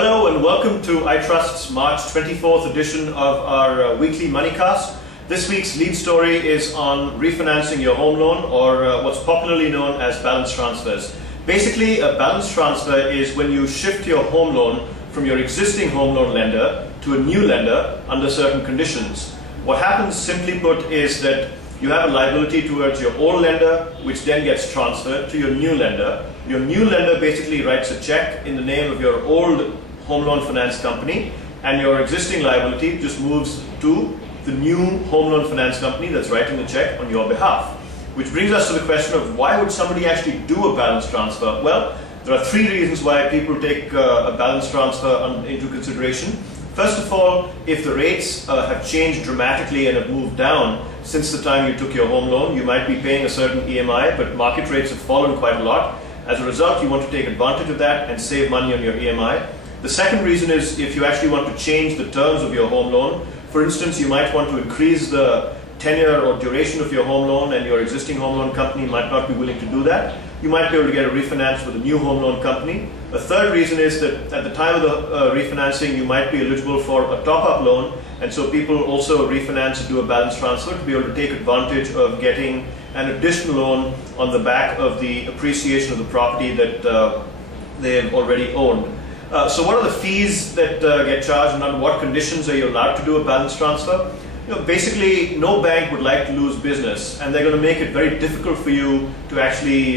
Hello and welcome to iTrust's March 24th edition of our weekly Moneycast. This week's lead story is on refinancing your home loan, or what's popularly known as balance transfers. Basically, a balance transfer is when you shift your home loan from your existing home loan lender to a new lender under certain conditions. What happens, simply put, is that you have a liability towards your old lender, which then gets transferred to your new lender. Your new lender basically writes a check in the name of your old home loan finance company, and your existing liability just moves to the new home loan finance company that's writing the check on your behalf. Which brings us to the question of why would somebody actually do a balance transfer? Well, there are three reasons why people take a balance transfer into consideration. First of all, if the rates have changed dramatically and have moved down since the time you took your home loan, you might be paying a certain EMI, but market rates have fallen quite a lot. As a result, you want to take advantage of that and save money on your EMI. The second reason is if you actually want to change the terms of your home loan. For instance, you might want to increase the tenure or duration of your home loan, and your existing home loan company might not be willing to do that. You might be able to get a refinance with a new home loan company. A third reason is that at the time of the refinancing, you might be eligible for a top-up loan, and so people also refinance and do a balance transfer to be able to take advantage of getting an additional loan on the back of the appreciation of the property that they have already owned. So what are the fees that get charged, and under what conditions are you allowed to do a balance transfer? Basically, no bank would like to lose business, and they're going to make it very difficult for you to actually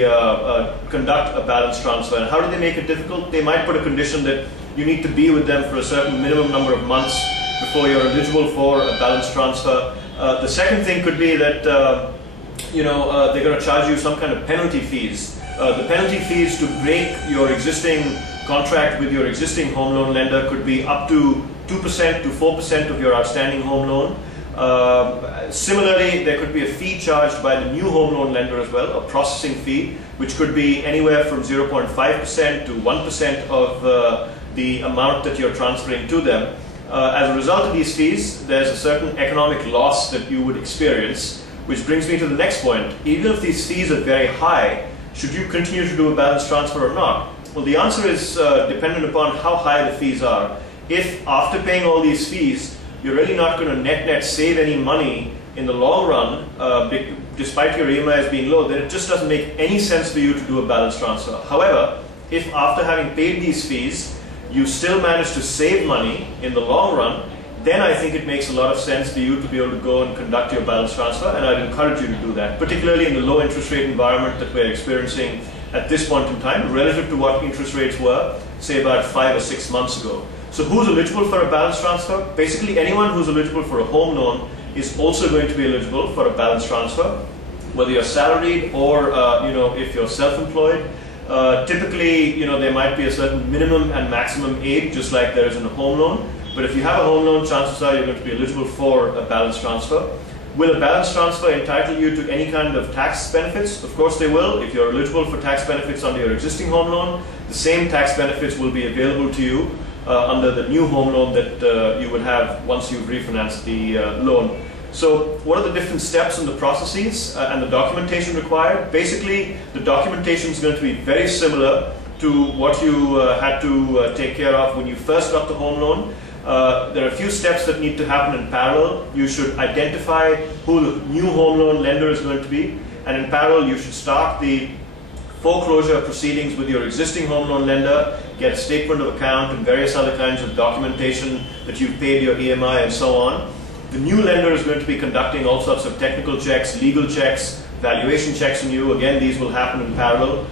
conduct a balance transfer. And how do they make it difficult? They might put a condition that you need to be with them for a certain minimum number of months before you're eligible for a balance transfer. The second thing could be that they're going to charge you some kind of penalty fees. The penalty fees to break your existing contract with your existing home loan lender could be up to 2% to 4% of your outstanding home loan. Similarly, there could be a fee charged by the new home loan lender as well, a processing fee, which could be anywhere from 0.5% to 1% of the amount that you're transferring to them. As a result of these fees, there's a certain economic loss that you would experience, which brings me to the next point. Even if these fees are very high, should you continue to do a balance transfer or not? Well, the answer is dependent upon how high the fees are. If after paying all these fees, you're really not going to net save any money in the long run, despite your EMIs being low, then it just doesn't make any sense for you to do a balance transfer. However, if after having paid these fees, you still manage to save money in the long run, then I think it makes a lot of sense for you to be able to go and conduct your balance transfer, and I'd encourage you to do that, particularly in the low interest rate environment that we're experiencing at this point in time, relative to what interest rates were, say, about 5 or 6 months ago. So who's eligible for a balance transfer? Basically, anyone who's eligible for a home loan is also going to be eligible for a balance transfer, whether you're salaried or if you're self-employed. Typically, there might be a certain minimum and maximum age, just like there is in a home loan. But if you have a home loan, chances are you're going to be eligible for a balance transfer. Will a balance transfer entitle you to any kind of tax benefits? Of course they will. If you're eligible for tax benefits under your existing home loan, the same tax benefits will be available to you under the new home loan that you would have once you've refinanced the loan. So what are the different steps in the processes and the documentation required? Basically, the documentation is going to be very similar to what you had to take care of when you first got the home loan. There are a few steps that need to happen in parallel. You should identify who the new home loan lender is going to be, and in parallel you should start the foreclosure proceedings with your existing home loan lender, get a statement of account and various other kinds of documentation that you've paid your EMI and so on. The new lender is going to be conducting all sorts of technical checks, legal checks, valuation checks on you. Again, these will happen in parallel,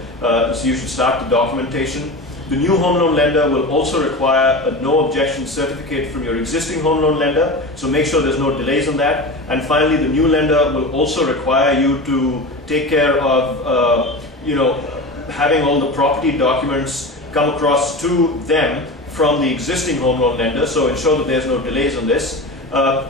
so you should start the documentation. The new home loan lender will also require a no objection certificate from your existing home loan lender, so make sure there's no delays on that. And finally, the new lender will also require you to take care of having all the property documents come across to them from the existing home loan lender, so ensure that there's no delays on this.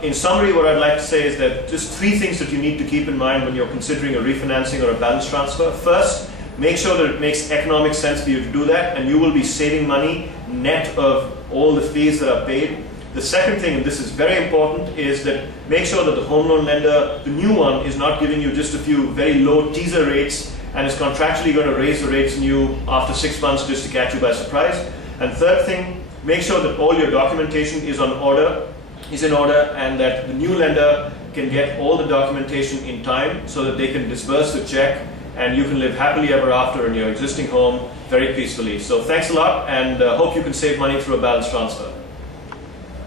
In summary, what I'd like to say is that just three things that you need to keep in mind when you're considering a refinancing or a balance transfer. First, make sure that it makes economic sense for you to do that, and you will be saving money net of all the fees that are paid. The second thing, and this is very important, is that make sure that the home loan lender, the new one, is not giving you just a few very low teaser rates and is contractually going to raise the rates on you after 6 months just to catch you by surprise. And third thing, make sure that all your documentation is in order, and that the new lender can get all the documentation in time so that they can disburse the check and you can live happily ever after in your existing home very peacefully. So thanks a lot, and hope you can save money through a balance transfer.